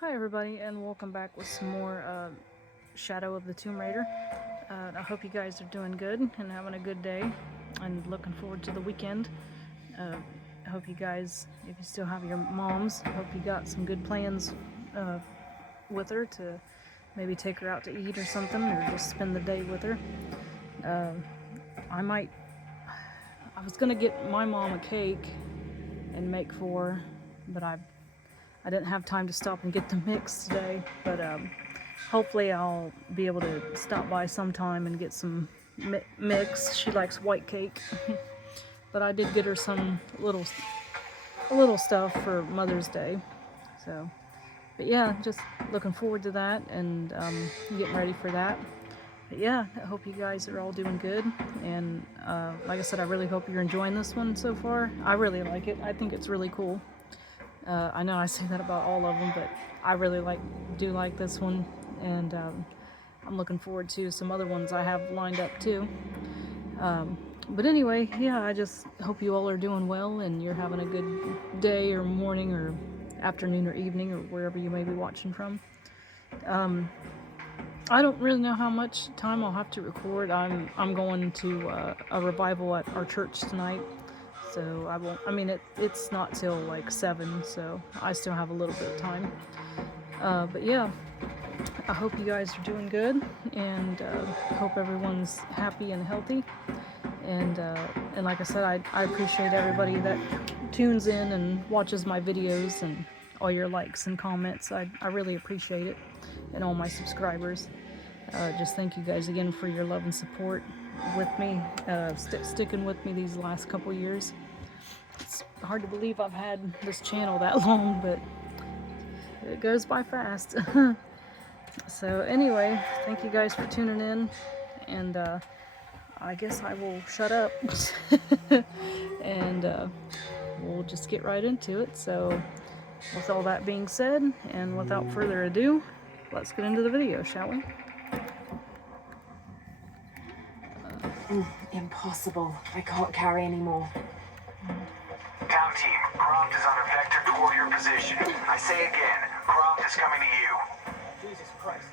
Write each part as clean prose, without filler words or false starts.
Hi everybody, and welcome back with some more Shadow of the Tomb Raider. I hope you guys are doing good and having a good day and looking forward to the weekend. I hope you guys, if you still have your moms, I hope you got some good plans with her to maybe take her out to eat or something, or just spend the day with her. I was gonna get my mom a cake and make for her, but I didn't have time to stop and get the mix today, but hopefully I'll be able to stop by sometime and get some mix. She likes white cake, but I did get her some little stuff for Mother's Day. So, but yeah, just looking forward to that and getting ready for that. But yeah, I hope you guys are all doing good, and like I said, I really hope you're enjoying this one so far. I really like it. I think it's really cool. I know I say that about all of them, but I really do like this one, and I'm looking forward to some other ones I have lined up too. But anyway, yeah, I just hope you all are doing well and you're having a good day or morning or afternoon or evening or wherever you may be watching from. I don't really know how much time I'll have to record. I'm going to a revival at our church tonight, so I won't. I mean, it's not till like 7, so I still have a little bit of time. But yeah, I hope you guys are doing good, and hope everyone's happy and healthy. And like I said, I appreciate everybody that tunes in and watches my videos and all your likes and comments. I really appreciate it, and all my subscribers. Just thank you guys again for your love and support with me, sticking with me these last couple years. It's hard to believe I've had this channel that long, but it goes by fast. So anyway, thank you guys for tuning in, and I guess I will shut up and we'll just get right into it. So with all that being said, and without further ado, let's get into the video, shall we? Impossible. I can't carry anymore. Down team, Croft is on a vector toward your position. I say again, Croft is coming to you. Jesus Christ.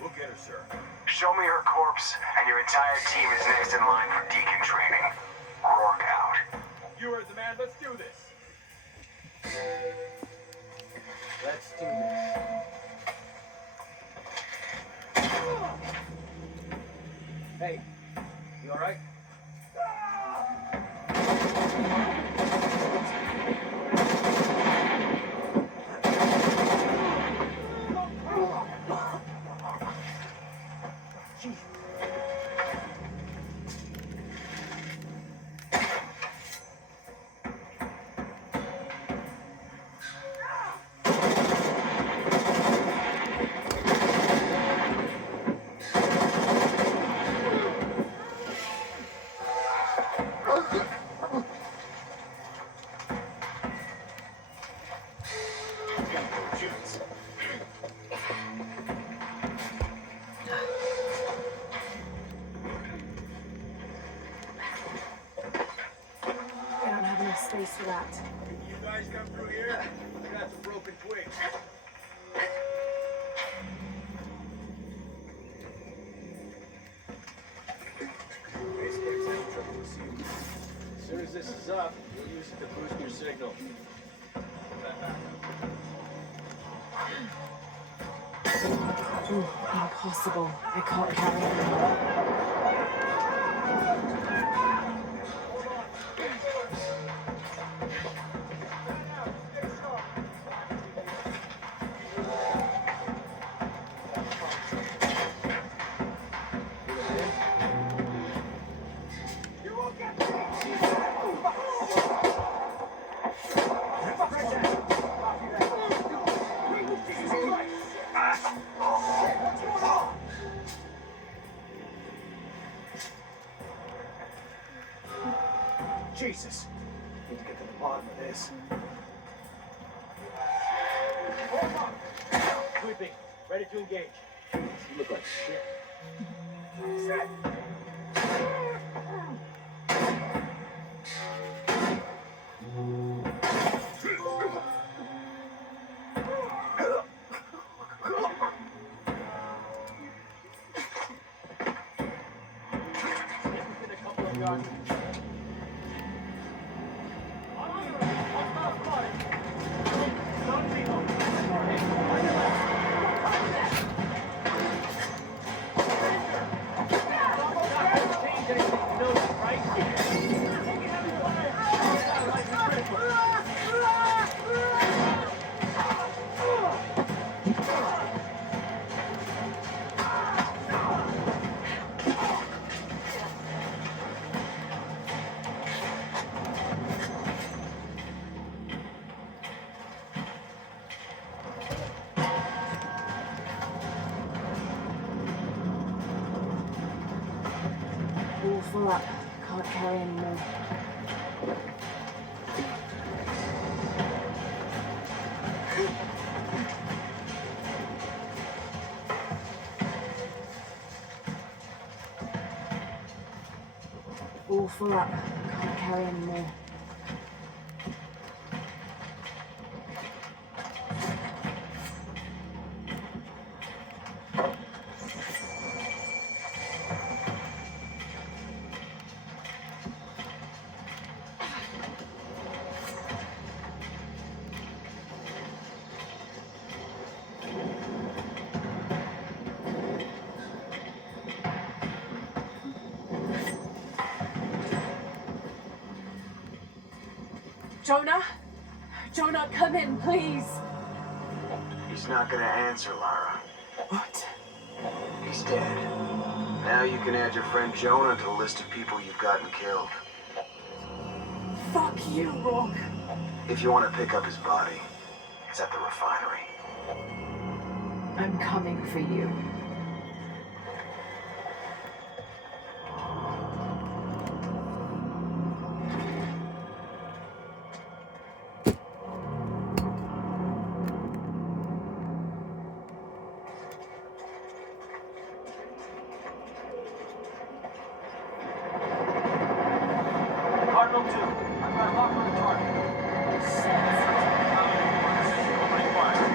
We'll get her, sir. Show me her corpse, and your entire team is next in line for deacon training. Rourke out. You heard the man. Let's do this. Let's do this. Hey, you all right? I don't have enough space for that. You guys come through here? That's a broken twig. As soon as this is up, we'll use it to boost your signal. Impossible. I can't carry anymore. Jesus. Need to get to the bottom of this. Sweeping. Ready to engage. You look like shit. Set. full up. Can't carry anymore. All full up. Can't carry anymore. Jonah? Jonah, come in, please. He's not gonna answer, Lara. What? He's dead. Now you can add your friend Jonah to the list of people you've gotten killed. Fuck you, Rourke. If you want to pick up his body, it's at the refinery. I'm coming for you. Cardinal 2. I've got a lock on the target. Opening fire.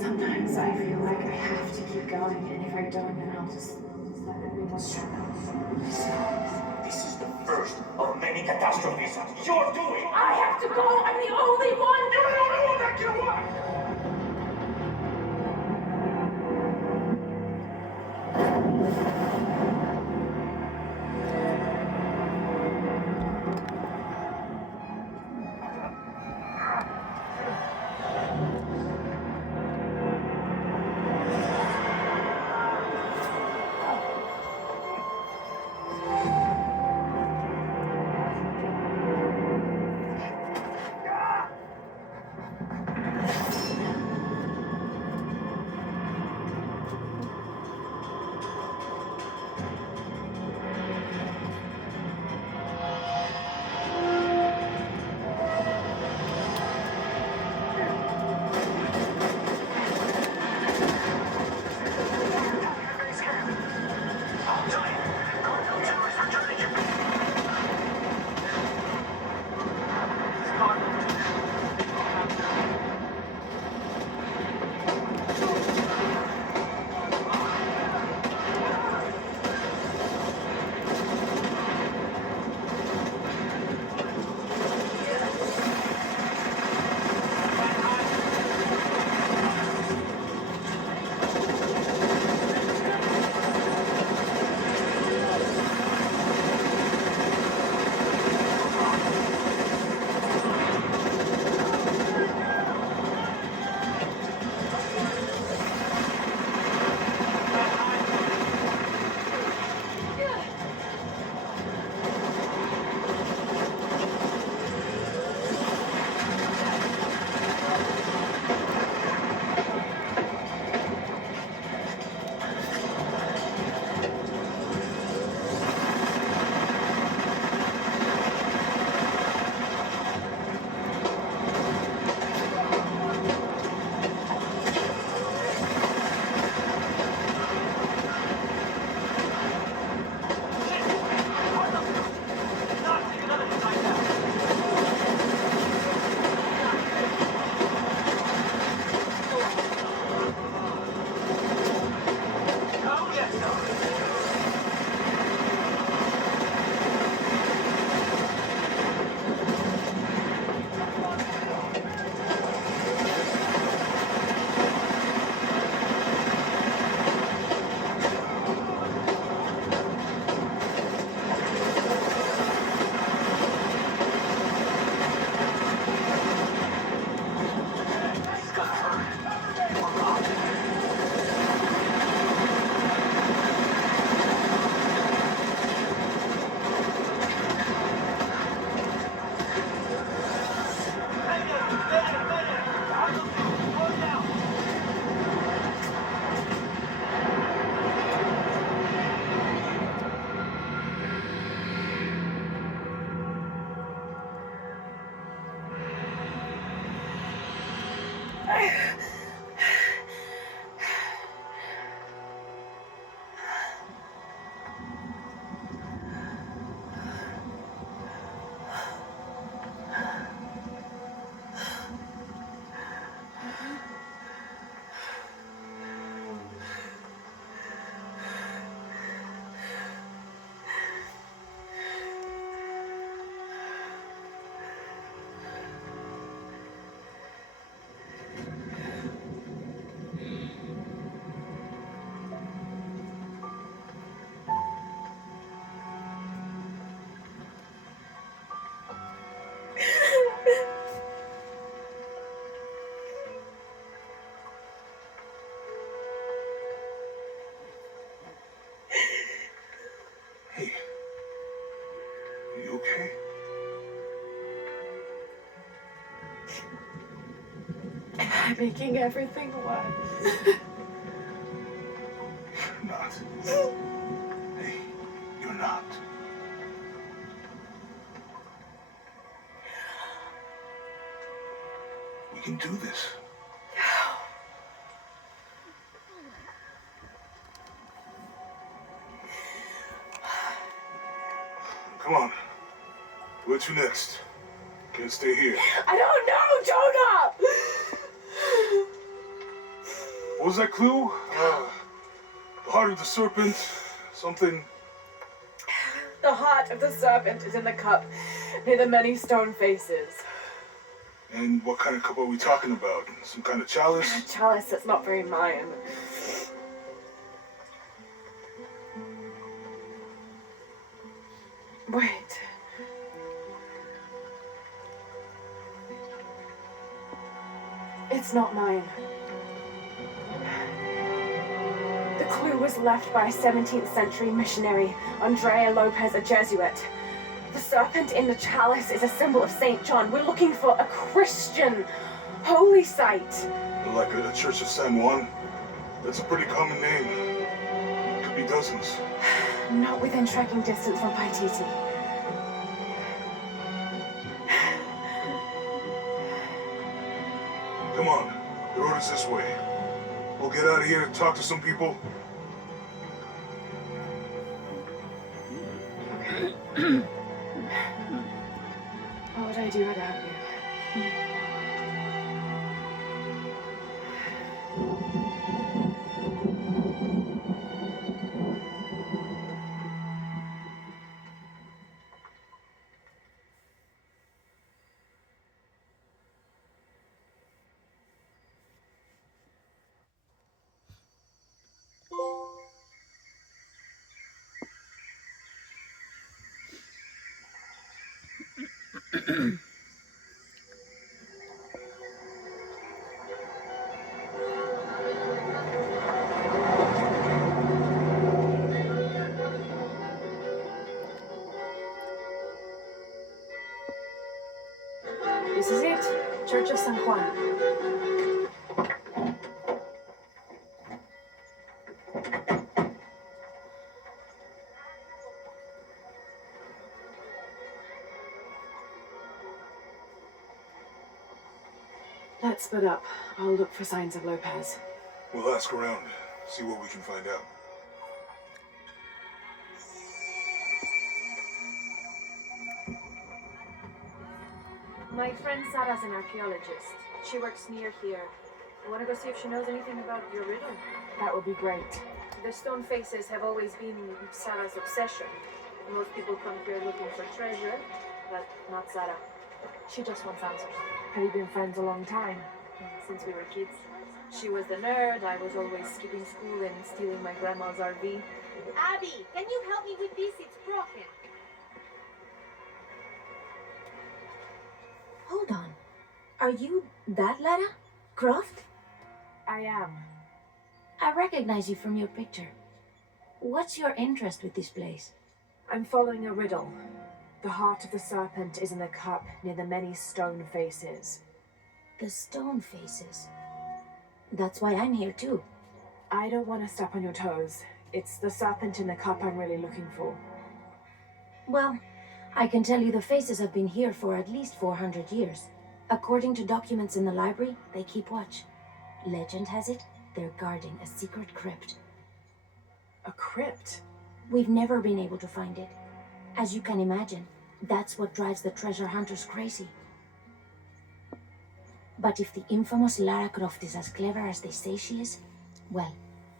Sometimes I feel like I have to keep going, and if I don't, then I'll just let everyone struggle. This is the first of many catastrophes you're doing. I have to go! I'm the only one! You're the only one that can work. making everything worse. You're not. Hey, you're not. We can do this. Come on. Where to next? Can't stay here. I don't know, Jonah! What was that clue? The heart of the serpent. Something. The heart of the serpent is in the cup near the many stone faces. And what kind of cup are we talking about? Some kind of chalice? A chalice that's not very Mayan. Wait. It's not mine. The clue was left by a 17th century missionary, Andrea Lopez, a Jesuit. The serpent in the chalice is a symbol of St. John. We're looking for a Christian holy site. Like a Church of San Juan? That's a pretty common name. Could be dozens. Not within striking distance from Paititi. Come on, the road is this way. We'll get out of here and talk to some people. What would I do without you? This is it, Church of San Juan. Let's split up. I'll look for signs of Lopez. We'll ask around, see what we can find out. My friend Sarah's an archaeologist. She works near here. You want to go see if she knows anything about your riddle? That would be great. The stone faces have always been Sarah's obsession. Most people come here looking for treasure, but not Sarah. She just wants answers. Have you been friends a long time? Since we were kids. She was the nerd, I was always skipping school and stealing my grandma's RV. Abby, can you help me with this? It's broken. Hold on. Are you that Lara? Croft? I am. I recognize you from your picture. What's your interest with this place? I'm following a riddle. The heart of the serpent is in the cup near the many stone faces. The stone faces. That's why I'm here too. I don't want to step on your toes. It's the serpent in the cup I'm really looking for. Well, I can tell you the faces have been here for at least 400 years. According to documents in the library, they keep watch. Legend has it, they're guarding a secret crypt. A crypt? We've never been able to find it. As you can imagine, that's what drives the treasure hunters crazy. But if the infamous Lara Croft is as clever as they say she is, well,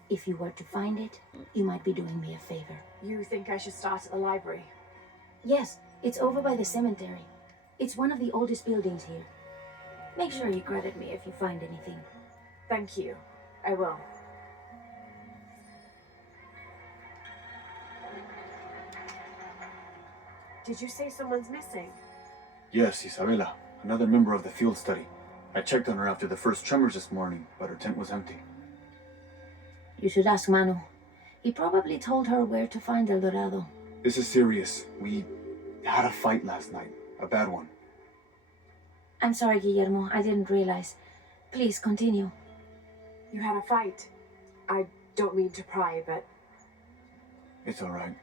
if you were to find it, you might be doing me a favor. You think I should start at the library? Yes, it's over by the cemetery. It's one of the oldest buildings here. Make sure you credit me if you find anything. Thank you. I will. Did you say someone's missing? Yes, Isabela, another member of the field study. I checked on her after the first tremors this morning, but her tent was empty. You should ask Manu. He probably told her where to find El Dorado. This is serious. We had a fight last night. A bad one. I'm sorry, Guillermo. I didn't realize. Please continue. You had a fight. I don't mean to pry, but It's alright.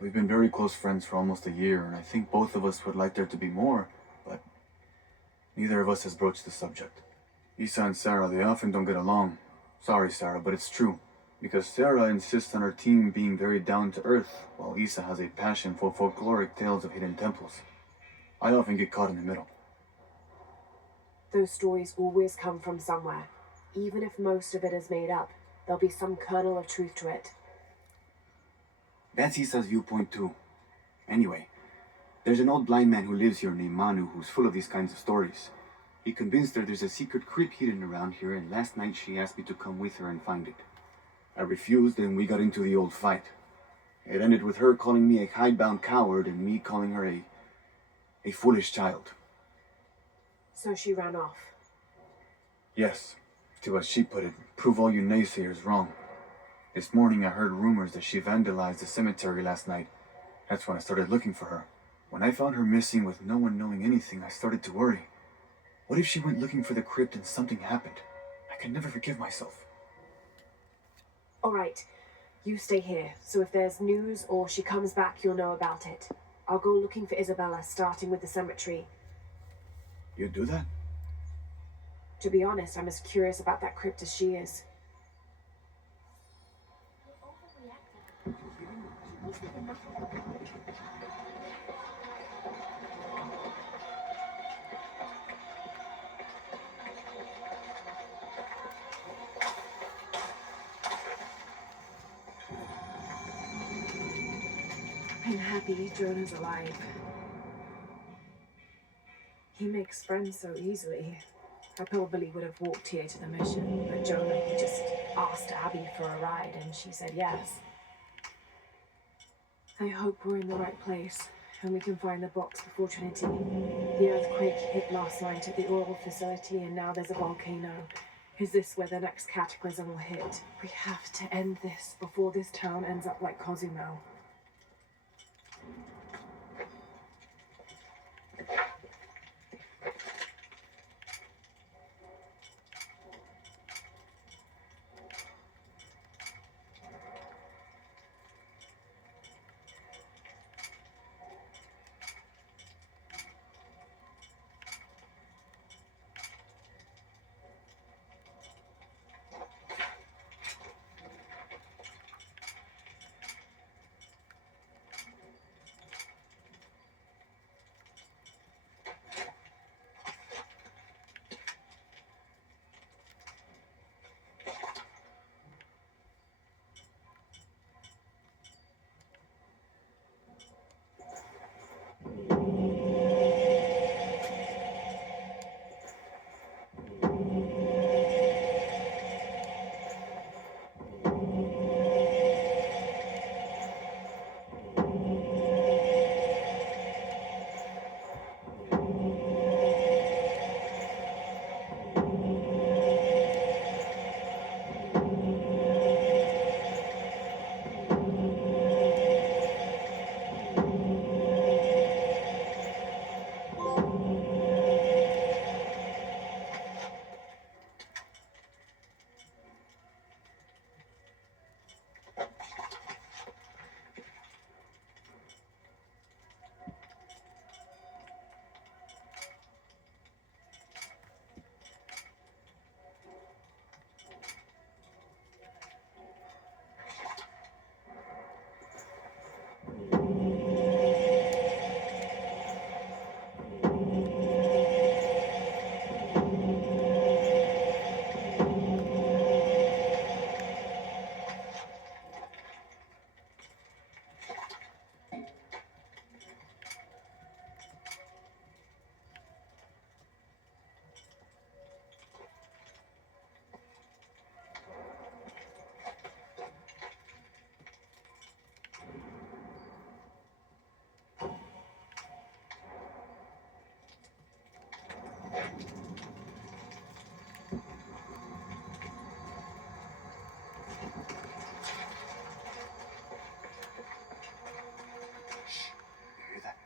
We've been very close friends for almost a year, and I think both of us would like there to be more, but neither of us has broached the subject. Isa and Sarah, they often don't get along. Sorry, Sarah, but it's true. Because Sarah insists on her team being very down to earth, while Isa has a passion for folkloric tales of hidden temples. I often get caught in the middle. those stories always come from somewhere. Even if most of it is made up, there'll be some kernel of truth to it. That's Isa's viewpoint too. Anyway, there's an old blind man who lives here named Manu who's full of these kinds of stories. He convinced her there's a secret crypt hidden around here, and last night she asked me to come with her and find it. I refused, and we got into the old fight. It ended with her calling me a hidebound coward and me calling her a foolish child. So she ran off. Yes, to, as she put it, prove all you naysayers wrong. This morning I heard rumors that she vandalized the cemetery last night. That's when I started looking for her. When I found her missing with no one knowing anything, I started to worry. What if she went looking for the crypt and something happened? I can never forgive myself. All right, you stay here, so if there's news or she comes back, you'll know about it. I'll go looking for Isabella, starting with the cemetery. You'd do that? To be honest, I'm as curious about that crypt as she is. I'm happy Jonah's alive. He makes friends so easily. I probably would have walked here to the mission, but Jonah, he just asked Abby for a ride and she said yes. I hope we're in the right place and we can find the box before Trinity. The earthquake hit last night at the oral facility and now there's a volcano. Is this where the next cataclysm will hit? We have to end this before this town ends up like Cozumel.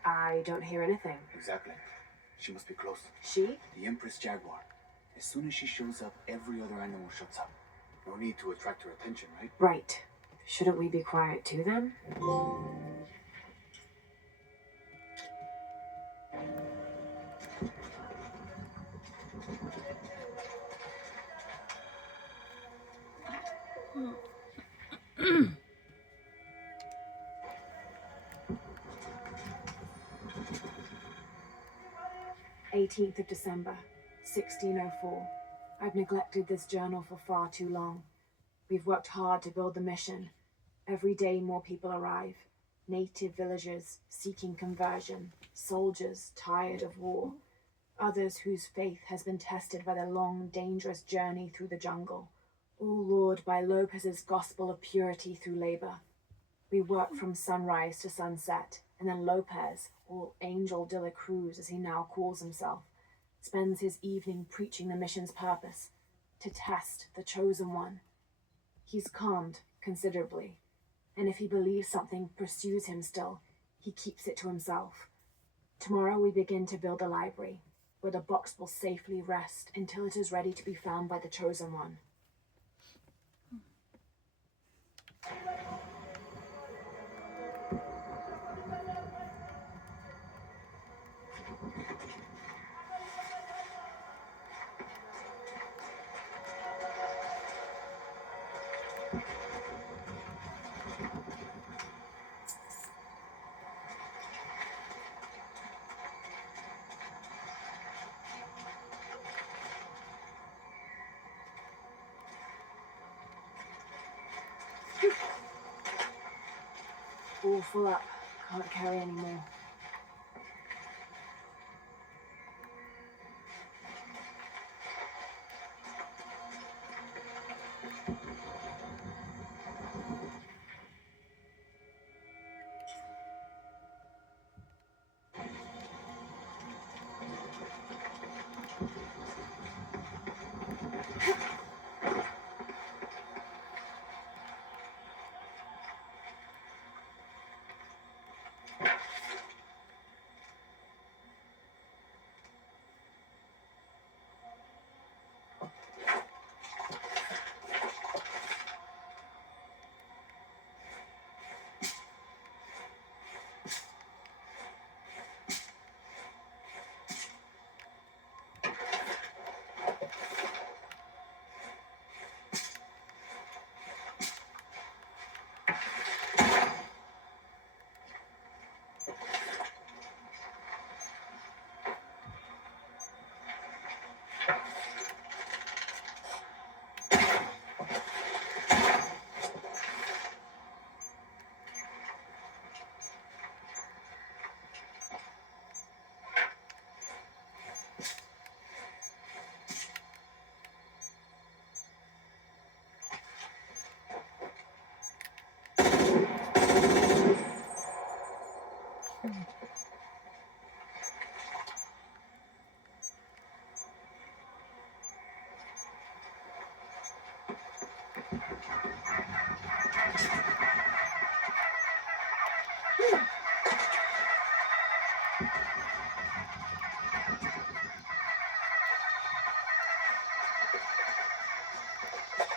I don't hear anything. Exactly. She must be close. She? The Empress Jaguar. As soon as she shows up, every other animal shuts up. No need to attract her attention, right? Right. Shouldn't we be quiet too then? Hmm. 18th of December, 1604. I've neglected this journal for far too long. We've worked hard to build the mission. Every day more people arrive. Native villagers seeking conversion, soldiers tired of war, others whose faith has been tested by the long, dangerous journey through the jungle, all lured by Lopez's gospel of purity through labor. We work from sunrise to sunset, and then Lopez, or Angel de la Cruz as he now calls himself, spends his evening preaching the mission's purpose, to test the chosen one. He's calmed considerably, and if he believes something pursues him still, he keeps it to himself. Tomorrow we begin to build a library, where the box will safely rest until it is ready to be found by the chosen one. All full up. Can't carry any more.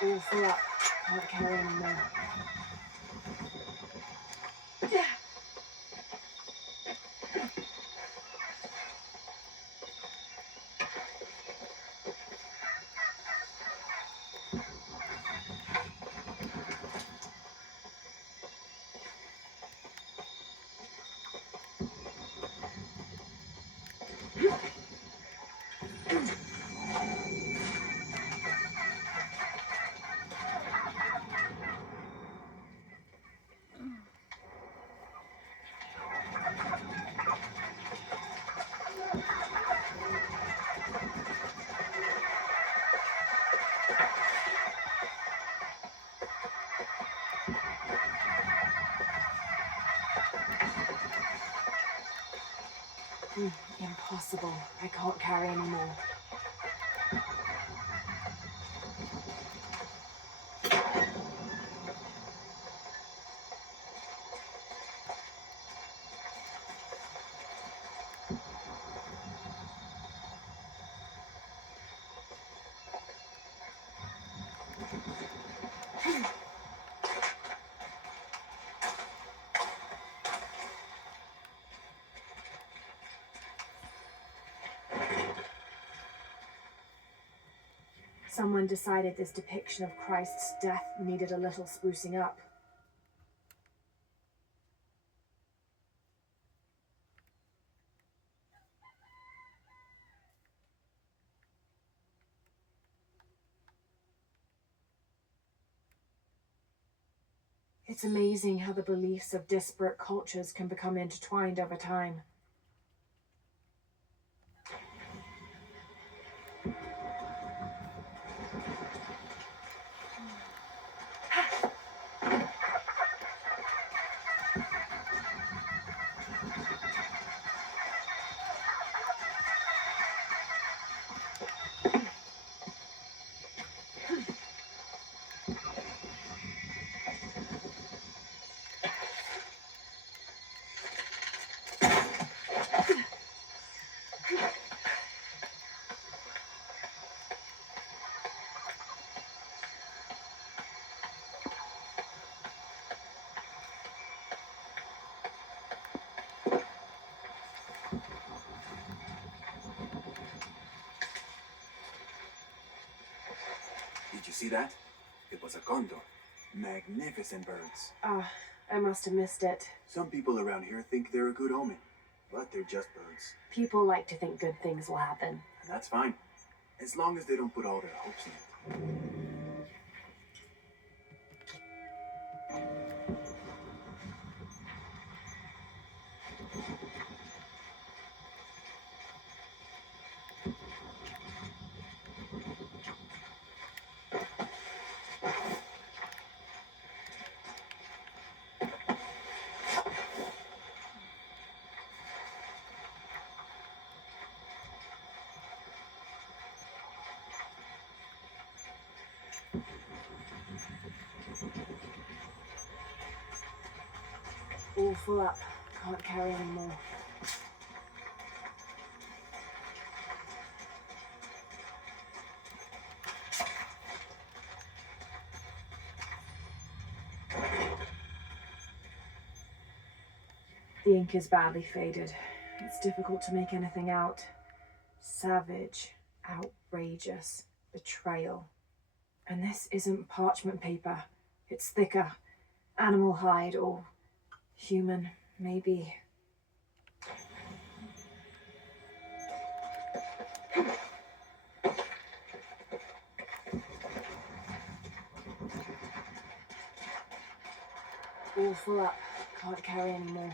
All full up. Can't carry any more. Impossible. I can't carry any more. Someone decided this depiction of Christ's death needed a little sprucing up. It's amazing how the beliefs of disparate cultures can become intertwined over time. Did you see that? It was a condor. Magnificent birds. Ah, I must have missed it. Some people around here think they're a good omen, but they're just birds. People like to think good things will happen. And that's fine, as long as they don't put all their hopes in it. All full up. Can't carry any more. The ink is badly faded. It's difficult to make anything out. Savage, outrageous, betrayal. And this isn't parchment paper. It's thicker. Animal hide or human, maybe. All full up. Can't carry any more.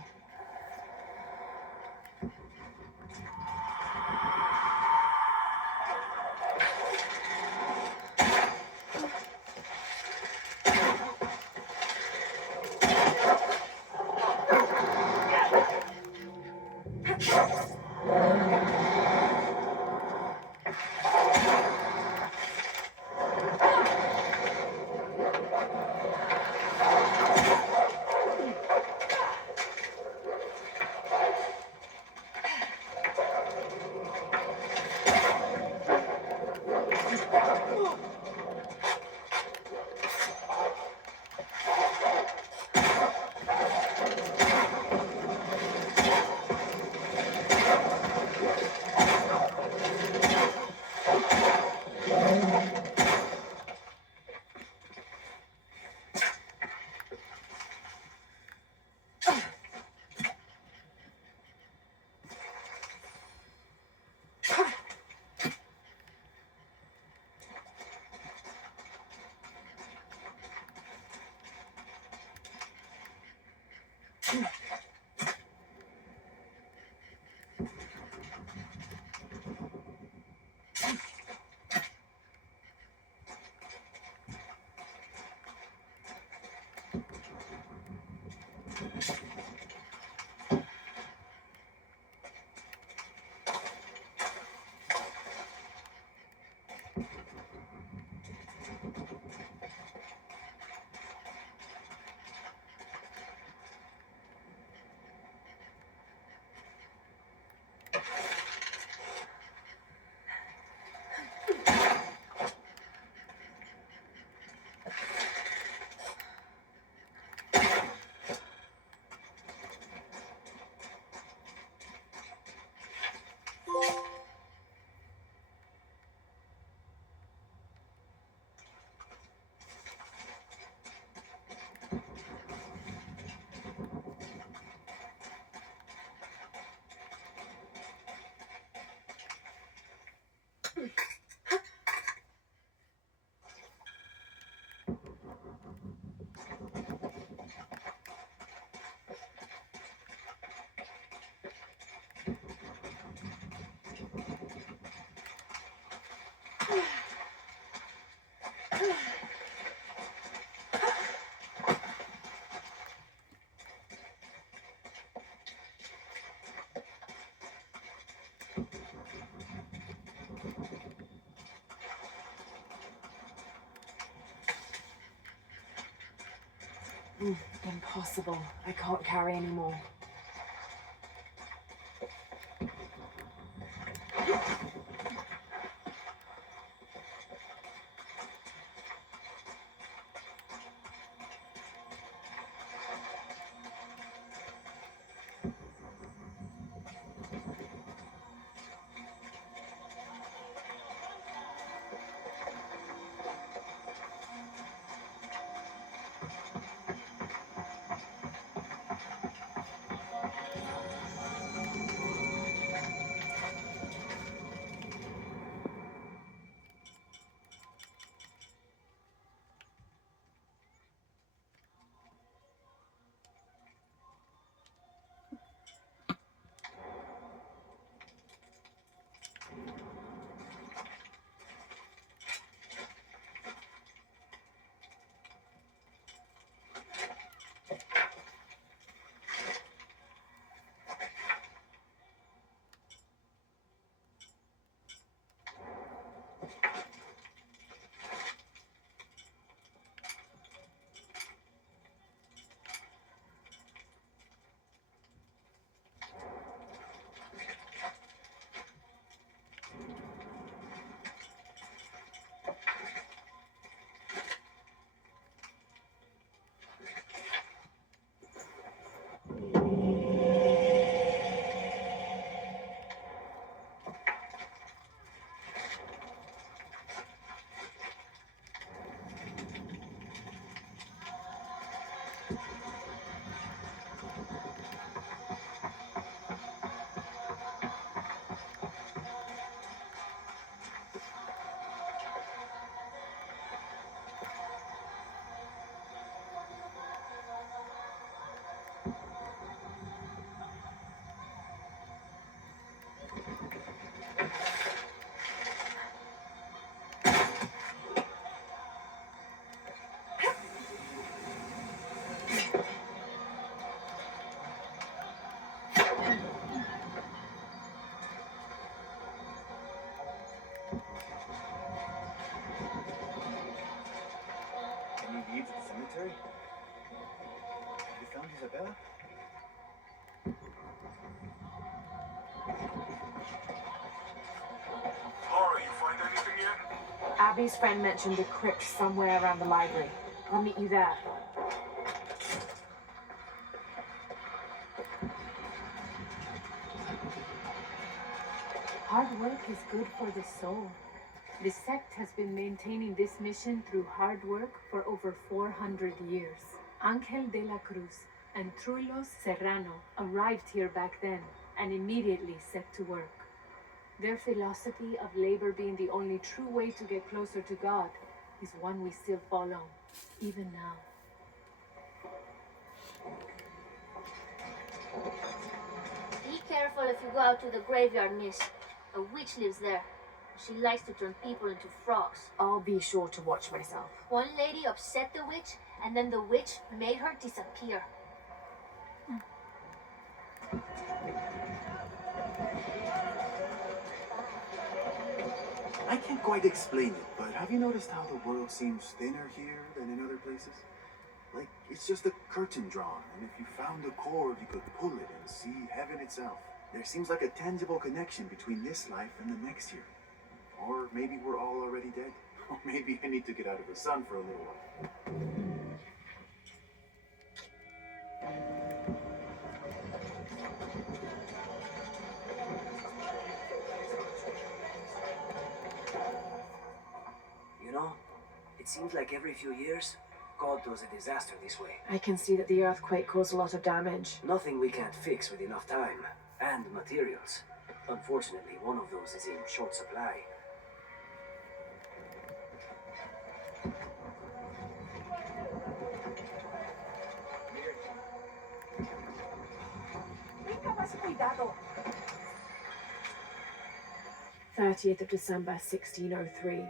Impossible. I can't carry anymore. Any leads at the cemetery? Have you found Isabella? Laura, you find anything yet? Abby's friend mentioned a crypt somewhere around the library. I'll meet you there. Hard work is good for the soul. The sect has been maintaining this mission through hard work for over 400 years. Angel de la Cruz and Trulos Serrano arrived here back then and immediately set to work. Their philosophy of labor being the only true way to get closer to God is one we still follow, even now. Be careful if you go out to the graveyard, miss. A witch lives there. She likes to turn people into frogs. I'll be sure to watch myself. One lady upset the witch, and then the witch made her disappear. I can't quite explain it, but have you noticed how the world seems thinner here than in other places? Like, it's just a curtain drawn, and if you found a cord, you could pull it and see heaven itself. There seems like a tangible connection between this life and the next here. Or maybe we're all already dead. Or maybe I need to get out of the sun for a little while. You know, it seems like every few years, God does a disaster this way. I can see that the earthquake caused a lot of damage. Nothing we can't fix with enough time and materials. Unfortunately, one of those is in short supply. Cuidado. 30th of December 1603.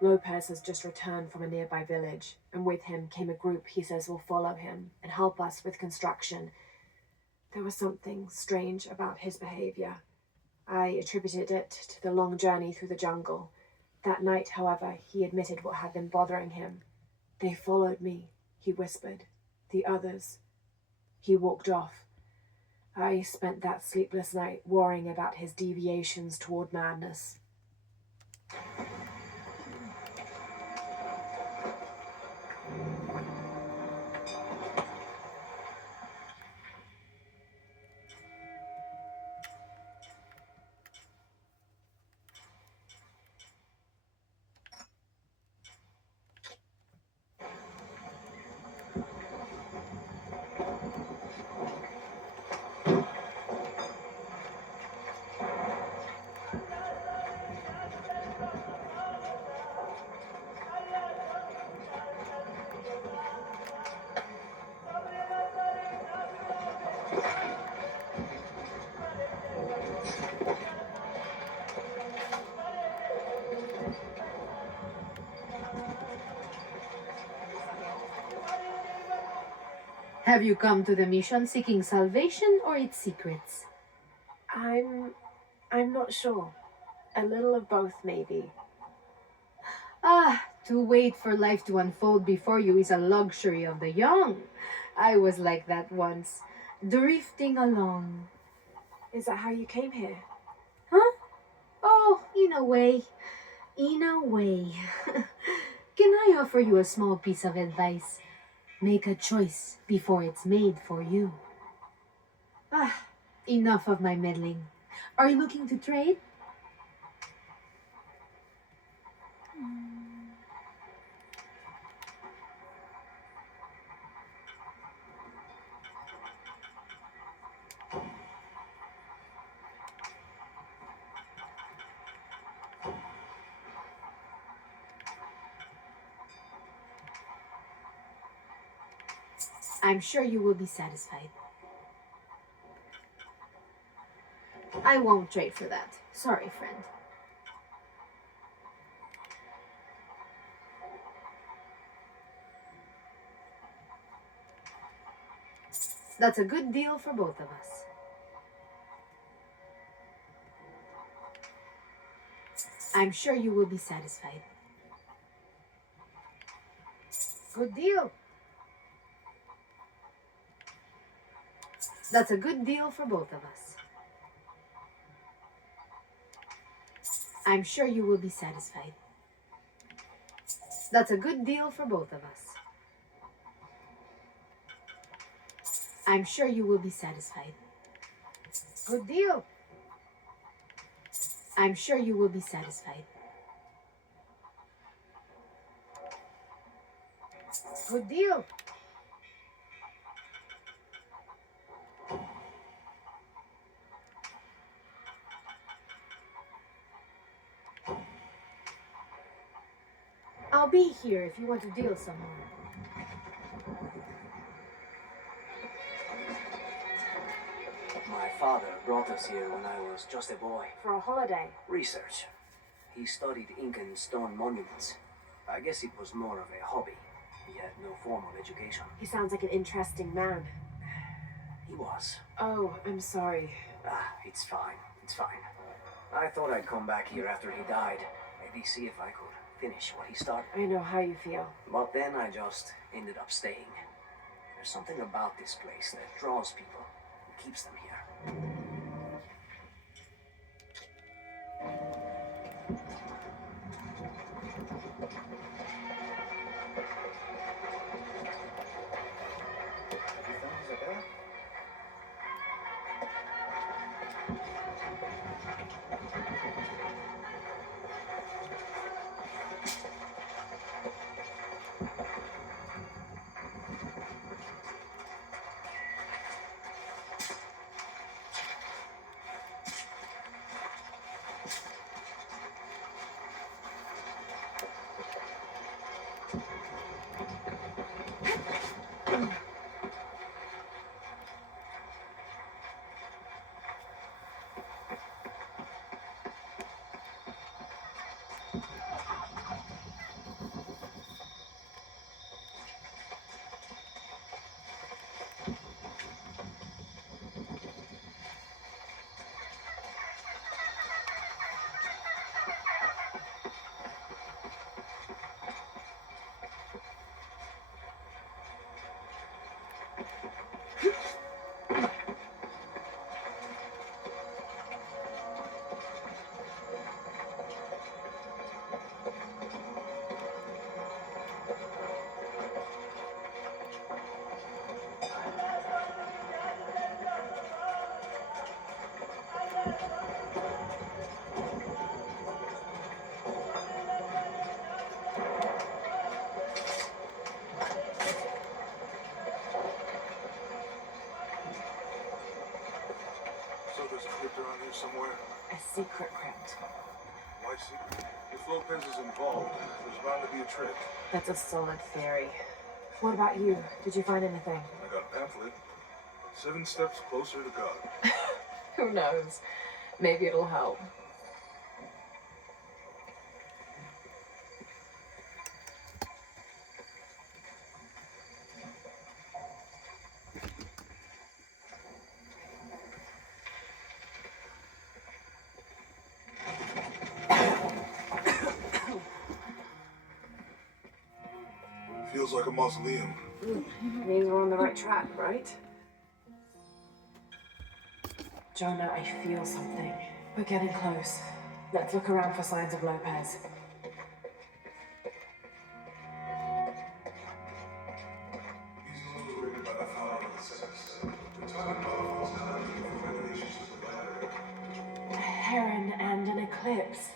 Lopez has just returned from a nearby village, and with him came a group he says will follow him and help us with construction. There was something strange about his behavior. I attributed it to the long journey through the jungle. That night, however, he admitted what had been bothering him. "They followed me," he whispered. the others. He walked off. I spent that sleepless night worrying about his deviations toward madness. Have you come to the mission seeking salvation or its secrets? I'm not sure. A little of both, maybe. Ah, to wait for life to unfold before you is a luxury of the young. I was like that once, drifting along. Is that how you came here? Huh? Oh, in a way. In a way. Can I offer you a small piece of advice? Make a choice before it's made for you. Ah, enough of my meddling. Are you looking to trade? I'm sure you will be satisfied. I won't trade for that. Sorry, friend. That's a good deal for both of us. I'm sure you will be satisfied. Good deal. That's a good deal for both of us. I'm sure you will be satisfied. That's a good deal for both of us. I'm sure you will be satisfied. Good deal. I'm sure you will be satisfied. Good deal. I'll be here if you want to deal some more. My father brought us here when I was just a boy. For a holiday. Research. He studied Incan stone monuments. I guess it was more of a hobby. He had no formal education. He sounds like an interesting man. He was. Oh, I'm sorry. Ah, it's fine. It's fine. I thought I'd come back here after he died. Maybe see if I could finish what he started. I know how you feel. But then I just ended up staying. There's something about this place that draws people and keeps them here. there's a crypt around here somewhere? A secret crypt. Why secret? If Lopez is involved, there's bound to be a trick. That's a solid theory. What about you? Did you find anything? I got a pamphlet. 7 steps closer to God. Who knows? Maybe it'll help. Feels like a mausoleum. Means we're on the right track, right? Jonah, I feel something. We're getting close. Let's look around for signs of Lopez. A heron and an eclipse.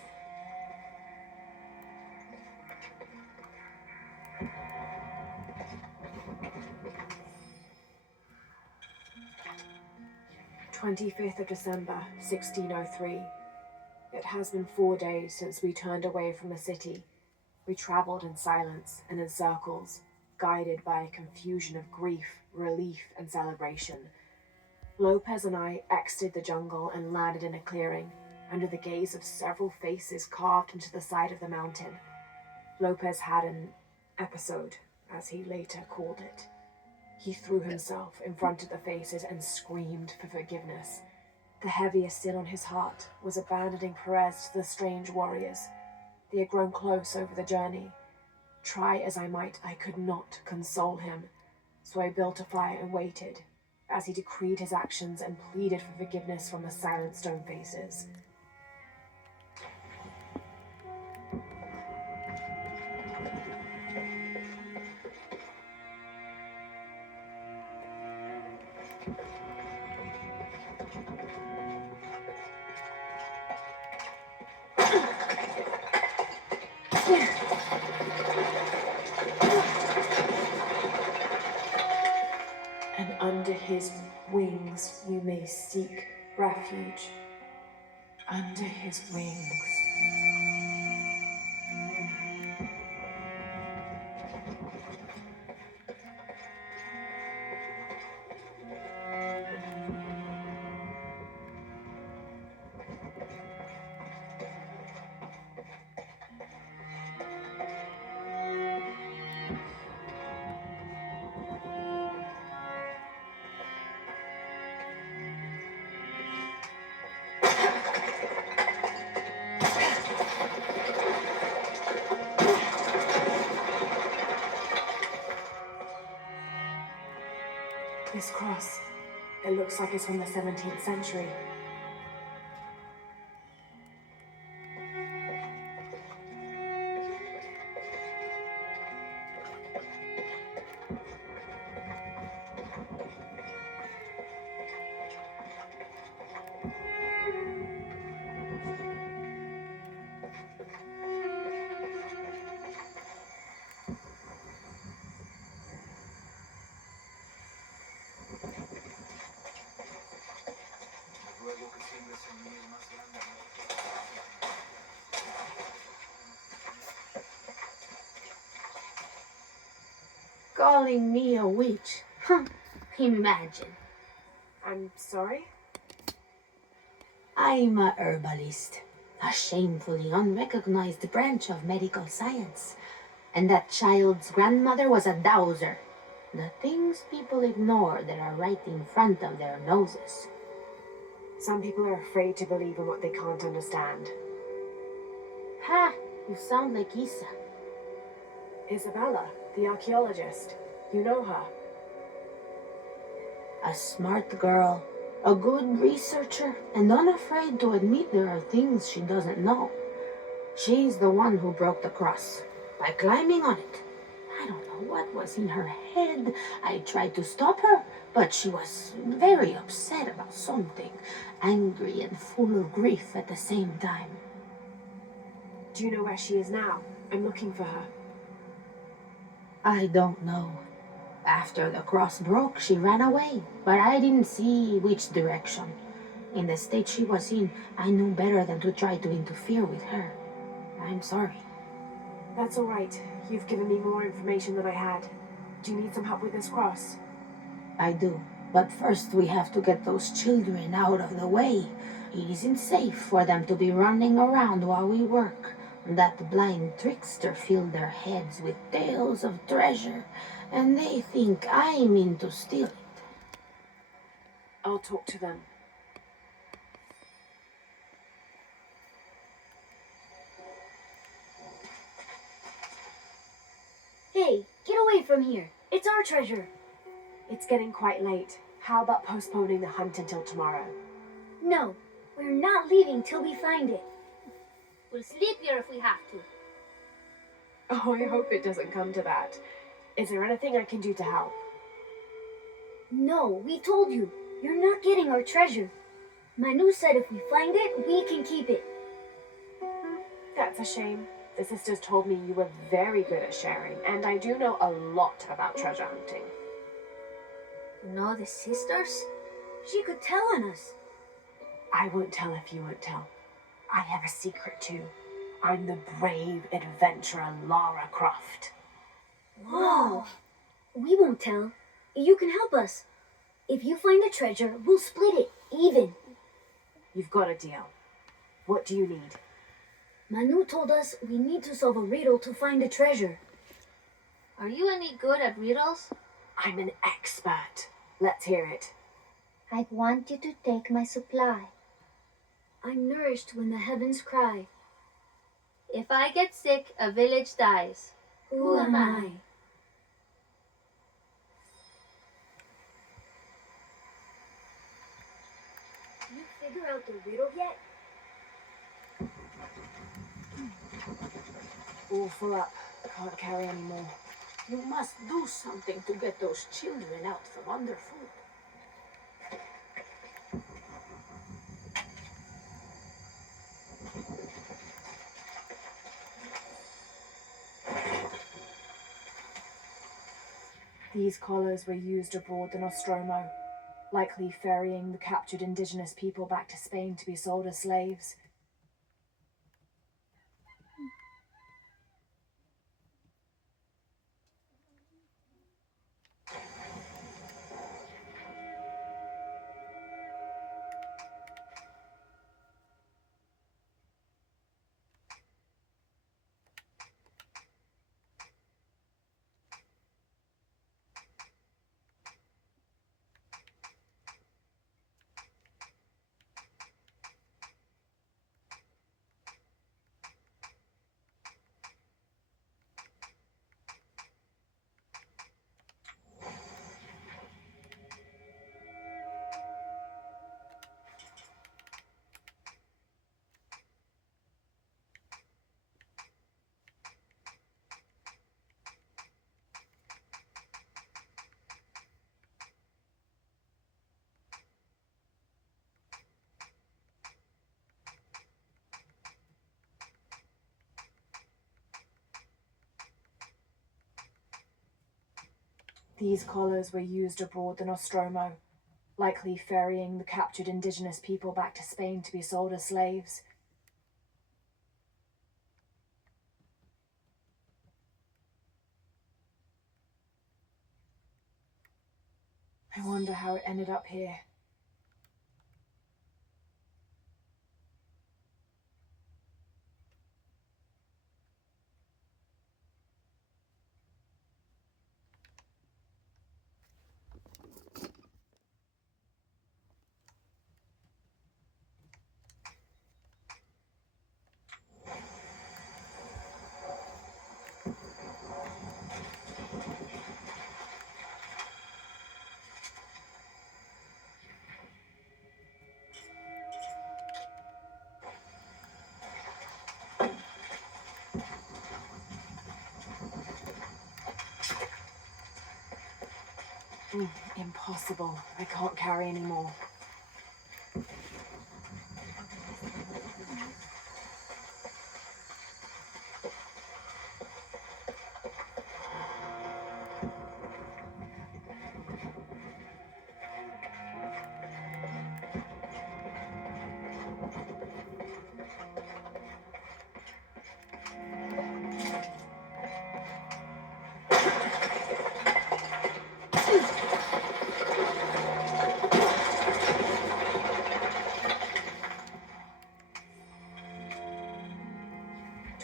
"25th of December, 1603. It has been 4 days since we turned away from the city. We traveled in silence and in circles, guided by a confusion of grief, relief, and celebration. Lopez and I exited the jungle and landed in a clearing, under the gaze of several faces carved into the side of the mountain. Lopez had an episode, as he later called it. He threw himself in front of the faces and screamed for forgiveness. The heaviest sin on his heart was abandoning Perez to the strange warriors. They had grown close over the journey. Try as I might, I could not console him. So I built a fire and waited, as he decreed his actions and pleaded for forgiveness from the silent stone faces. And under his wings you may seek refuge. Under his wings. This cross, it looks like it's from the 17th century. Calling me a witch? Imagine. I'm sorry? I'm a herbalist, a shamefully unrecognized branch of medical science. And that child's grandmother was a dowser. The things people ignore that are right in front of their noses. Some people are afraid to believe in what they can't understand. Ha! You sound like Isa. Isabella, the archaeologist. You know her. A smart girl, a good researcher, and unafraid to admit there are things she doesn't know. She's the one who broke the cross, by climbing on it. I don't know what was in her head. I tried to stop her, but she was very upset about something, angry and full of grief at the same time. Do you know where she is now? I'm looking for her. I don't know. After the cross broke, she ran away, but I didn't see which direction. In the state she was in, I knew better than to try to interfere with her. I'm sorry. That's all right. You've given me more information than I had. Do you need some help with this cross? I do. But first we have to get those children out of the way. It isn't safe for them to be running around while we work. That blind trickster filled their heads with tales of treasure, and they think I mean to steal it. I'll talk to them. Hey, get away from here. It's our treasure. It's getting quite late. How about postponing the hunt until tomorrow? No, we're not leaving till we find it. We'll sleep here if we have to. Oh, I hope it doesn't come to that. Is there anything I can do to help? No, we told you. You're not getting our treasure. Manu said if we find it, we can keep it. That's a shame. The sisters told me you were very good at sharing, and I do know a lot about treasure hunting. You know the sisters? She could tell on us. I won't tell if you won't tell. I have a secret too. I'm the brave adventurer Lara Croft. Whoa! We won't tell. You can help us. If you find the treasure, we'll split it, even. You've got a deal. What do you need? Manu told us we need to solve a riddle to find the treasure. Are you any good at riddles? I'm an expert. Let's hear it. I want you to take my supply. I'm nourished when the heavens cry. If I get sick, a village dies. Who am I? Can you figure out the riddle yet? All full up. Can't carry any more. You must do something to get those children out from underfoot. These collars were used aboard the Nostromo, likely ferrying the captured indigenous people back to Spain to be sold as slaves. These collars were used aboard the Nostromo, likely ferrying the captured indigenous people back to Spain to be sold as slaves. I wonder how it ended up here. Impossible. I can't carry any more.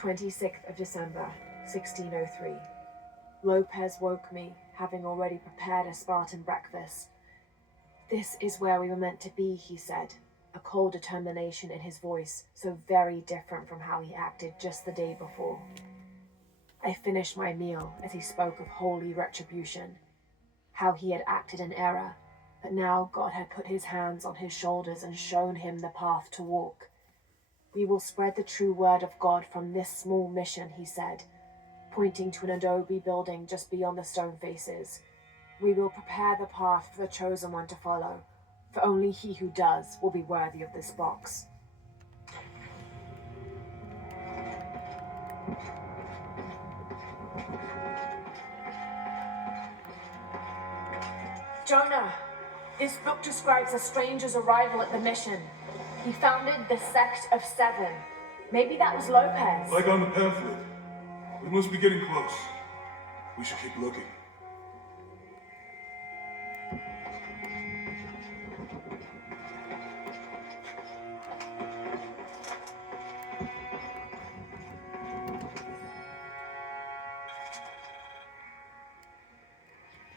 26th of December, 1603. Lopez woke me, having already prepared a Spartan breakfast. "This is where we were meant to be," he said, a cold determination in his voice, so very different from how he acted just the day before. I finished my meal as he spoke of holy retribution, how he had acted in error, but now God had put his hands on his shoulders and shown him the path to walk. "We will spread the true word of God from this small mission," he said, pointing to an adobe building just beyond the stone faces. "We will prepare the path for the chosen one to follow, for only he who does will be worthy of this box." Jonah, this book describes a stranger's arrival at the mission. He founded the Sect of Seven. Maybe that was Lopez. Like on the pamphlet. We must be getting close. We should keep looking.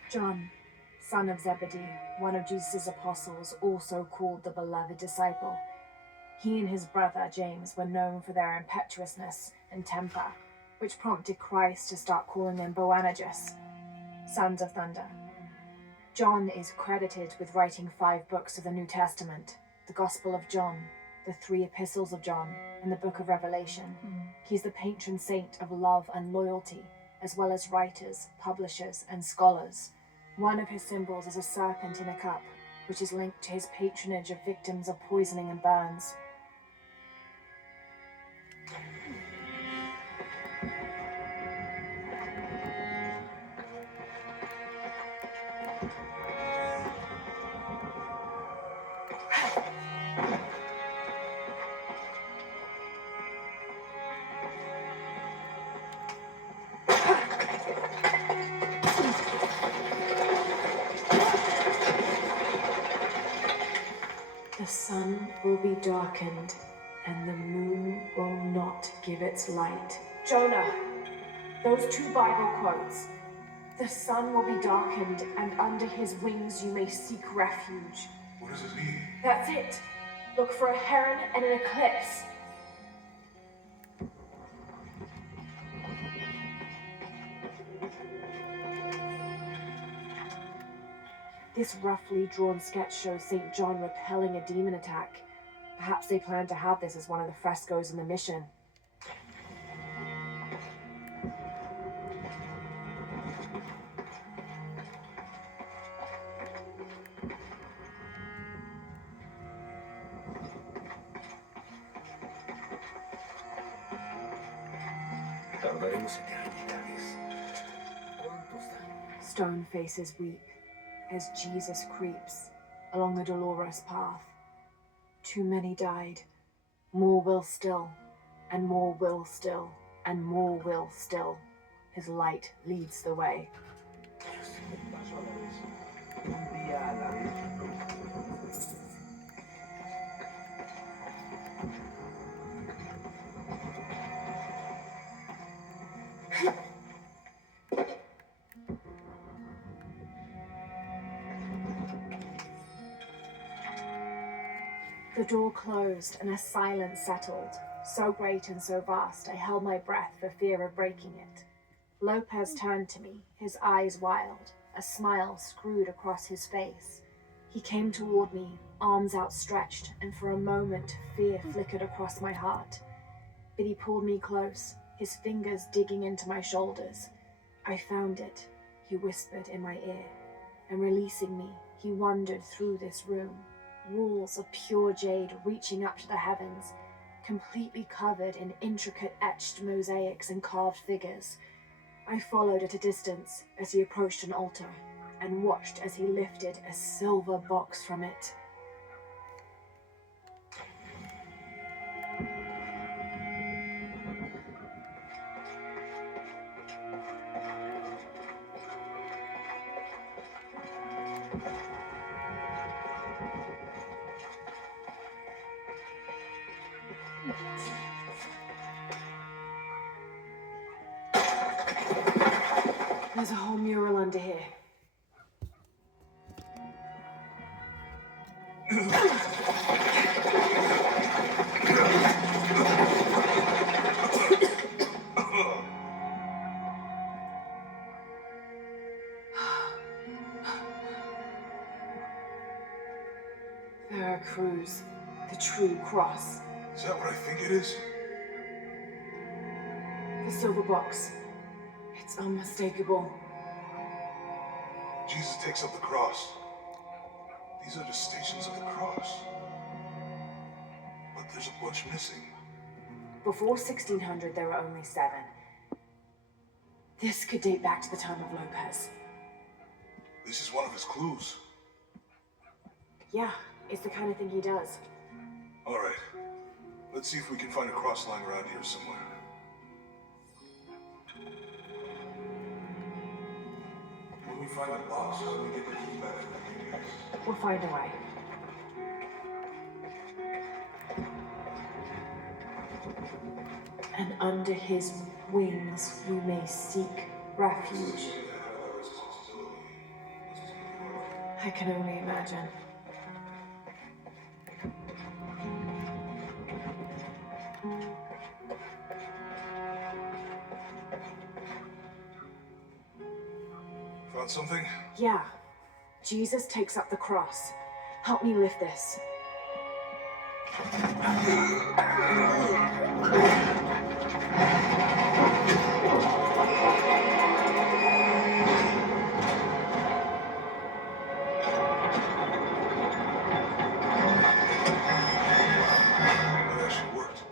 John, son of Zebedee, one of Jesus' apostles, also called the beloved disciple. He and his brother James were known for their impetuousness and temper, which prompted Christ to start calling them Boanerges, sons of thunder. John is credited with writing 5 books of the New Testament, the Gospel of John, the 3 epistles of John, and the Book of Revelation. He's the patron saint of love and loyalty, as well as writers, publishers, and scholars. One of his symbols is a serpent in a cup, which is linked to his patronage of victims of poisoning and burns. The sun will be darkened, and the moon will not give its light. Jonah, those 2 Bible quotes. The sun will be darkened, and under his wings you may seek refuge. What does it mean? That's it. Look for a heron and an eclipse. This roughly drawn sketch shows St. John repelling a demon attack. Perhaps they plan to have this as one of the frescoes in the mission. Stone faces weep as Jesus creeps along the dolorous path. Too many died. More will still, and more will still, and more will still. His light leads the way. The door closed and a silence settled, so great and so vast I held my breath for fear of breaking it. Lopez turned to me, his eyes wild, a smile screwed across his face. He came toward me, arms outstretched, and for a moment fear flickered across my heart. But he pulled me close, his fingers digging into my shoulders. "I found it," he whispered in my ear, and releasing me, he wandered through this room. Walls of pure jade reaching up to the heavens, completely covered in intricate etched mosaics and carved figures. I followed at a distance as he approached an altar, and watched as he lifted a silver box from it. There's a whole mural under here. Veracruz, the true cross. Is that what I think it is? The silver box. It's unmistakable. Jesus takes up the cross. These are the stations of the cross. But there's a bunch missing. Before 1600, there were only 7. This could date back to the time of Lopez. This is one of his clues. Yeah, it's the kind of thing he does. All right. Let's see if we can find a cross line around here somewhere. When we find the box, how do we get the key back to the PDX? We'll find a way. And under his wings we may seek refuge. I can only imagine. Found something? Yeah. Jesus takes up the cross. Help me lift this. That actually worked.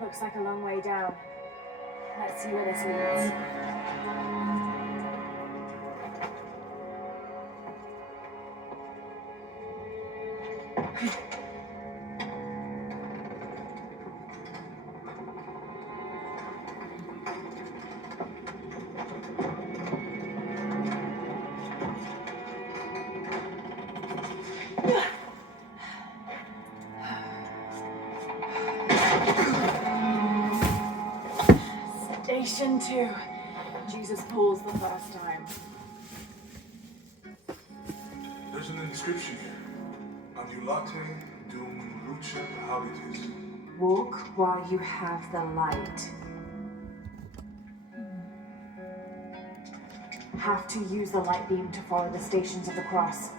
Looks like a long way down. Let's see where this leads. Station 2. Jesus pulls the first time. There's an inscription here. Ambulate dum luce habitis. Walk while you have the light. Have to use the light beam to follow the stations of the cross.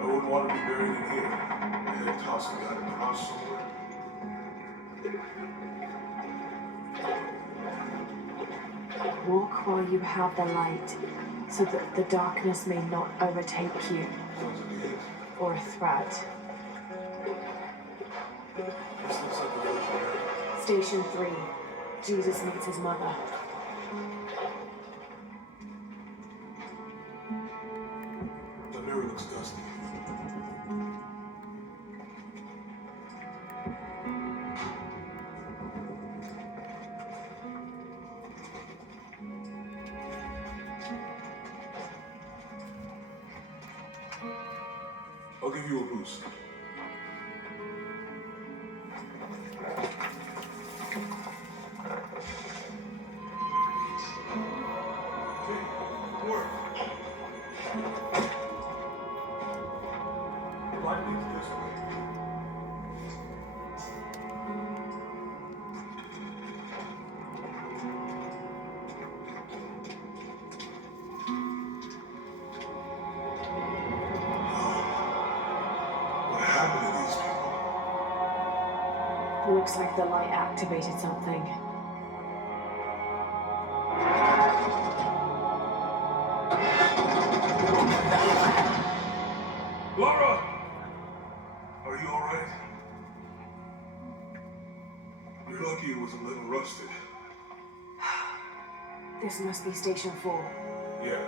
I wouldn't want to be buried in here. My head tossing out of the house somewhere. Walk while you have the light, so that the darkness may not overtake you. Or a threat. This looks like the village area. Station 3. Jesus meets his mother. The mirror looks dusty. I'll give you a boost. Okay, work. The light leads this way. Looks like the light activated something. Lara! Are you alright? You're lucky it was a little rusted. This must be Station 4. Yeah.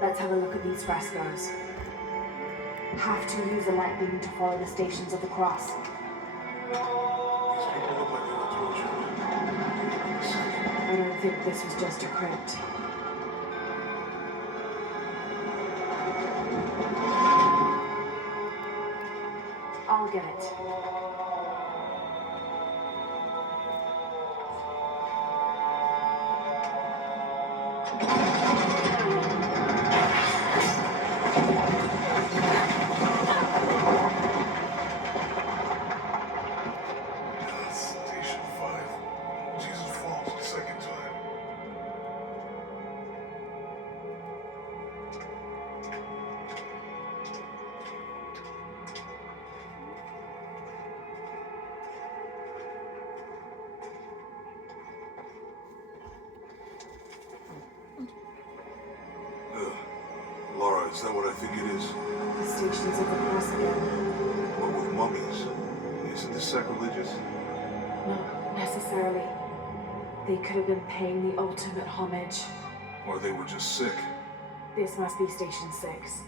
Let's have a look at these frescoes. Have to use a light beam to follow the stations of the cross. These people look like they were tortured. I don't think this was just a crypt. I'll get it. Station 5. Jesus Falls, the second time. Laura, is that what I think it is? The stations of the cross again. What with mummies? Isn't this sacrilegious? Not necessarily. They could have been paying the ultimate homage. Or they were just sick. This must be Station 6.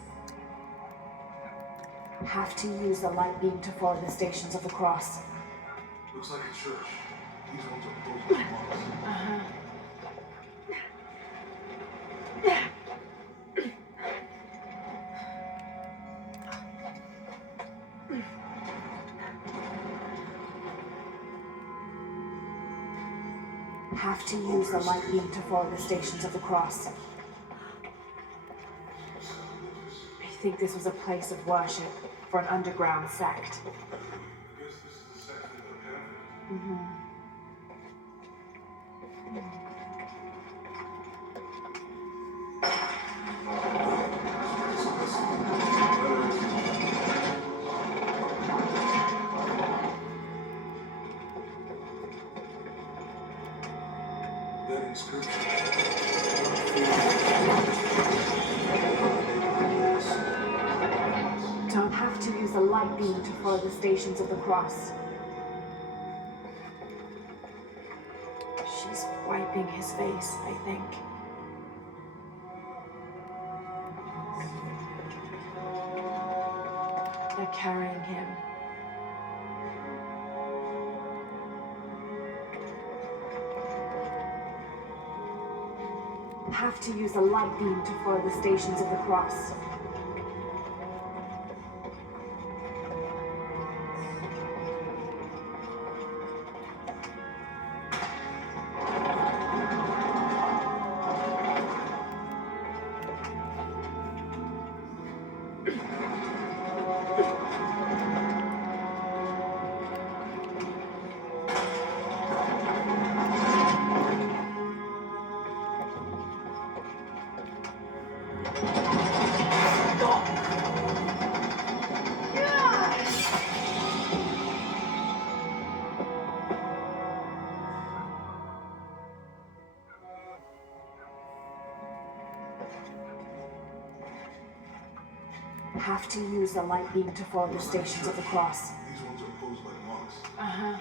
Have to use the light beam to follow the stations of the cross. Looks like a church. These ones are closed like monks. Have to use the light beam to follow the stations of the cross. I think this was a place of worship for an underground sect. That inscription. Don't have to use the light beam to follow the stations of the cross. She's wiping his face, I think. They're carrying him. Have to use a light beam to follow the stations of the cross. Have to use the light beam to follow the stations of the cross. These ones are closed like monks. Uh-huh.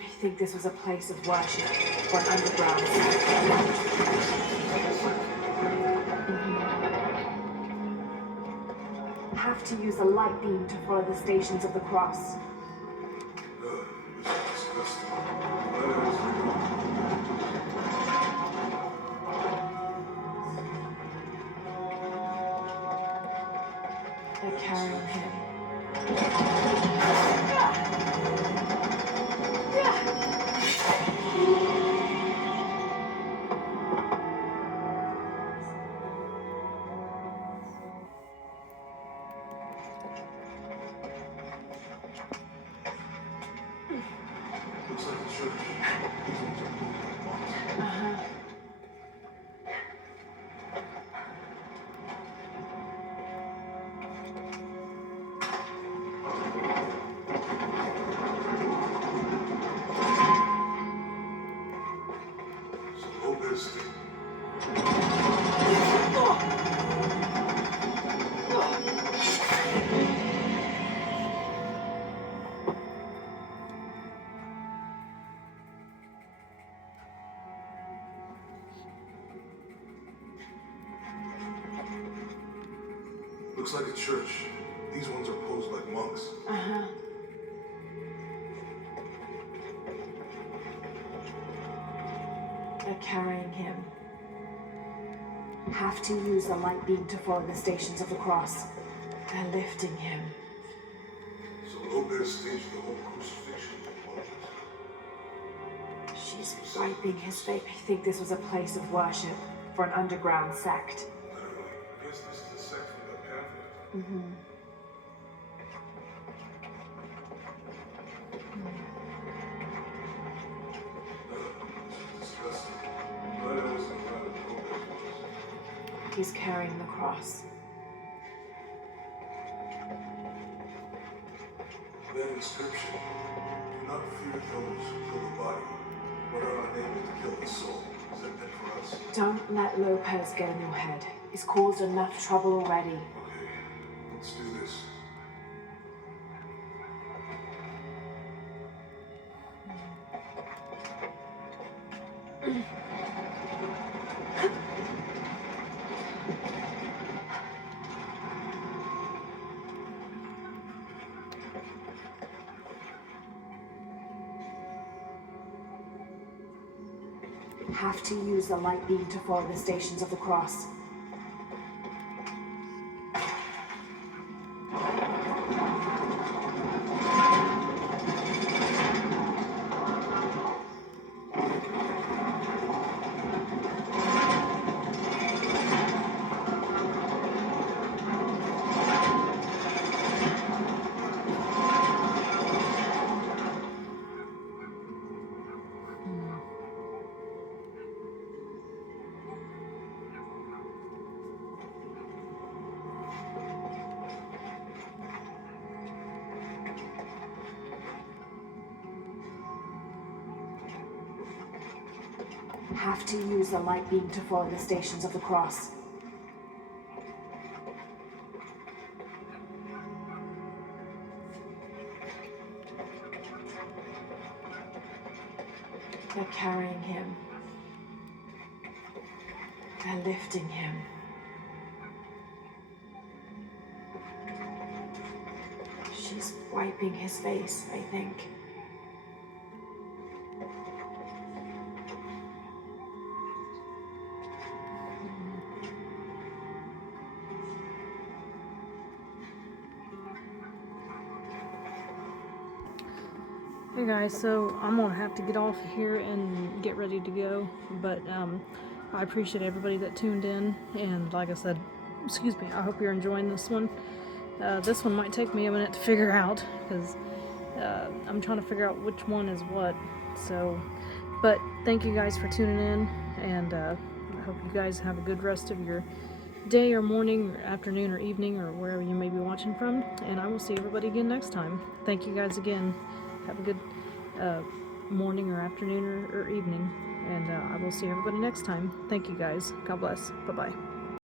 I think this was a place of worship for an underground Have to use a light beam to follow the stations of the cross. They're carrying him. church. These ones are closed like monks. So Lopez. Looks like a church. These ones are posed like monks. They're carrying him. Have to use the light beam to follow the Stations of the Cross. They're lifting him. So Lopez staged the whole crucifixion like monks. She's wiping his face. I think this was a place of worship for an underground sect. I guess this is a sect from that pamphlet. Disgusting. But I wasn't glad that Lopez was. He's carrying the cross. That inscription, do not fear those who kill the body, but are unable to kill the soul. Is that meant for us? Don't let Lopez get in your head. He's caused enough trouble already. Okay, let's do this. Have to use the light beam to follow the Stations of the Cross. Have to use the light beam to follow the Stations of the Cross. They're carrying him. They're lifting him. She's wiping his face, I think. Hey guys, so I'm gonna have to get off here and get ready to go, but I appreciate everybody that tuned in, and like I said, excuse me, I hope you're enjoying this one. This one might take me a minute to figure out, because I'm trying to figure out which one is what, so, but thank you guys for tuning in, and I hope you guys have a good rest of your day or morning or afternoon or evening or wherever you may be watching from, and I will see everybody again next time. Thank you guys again. Have a good morning or afternoon or evening, and I will see everybody next time. Thank you guys. God bless. Bye-bye.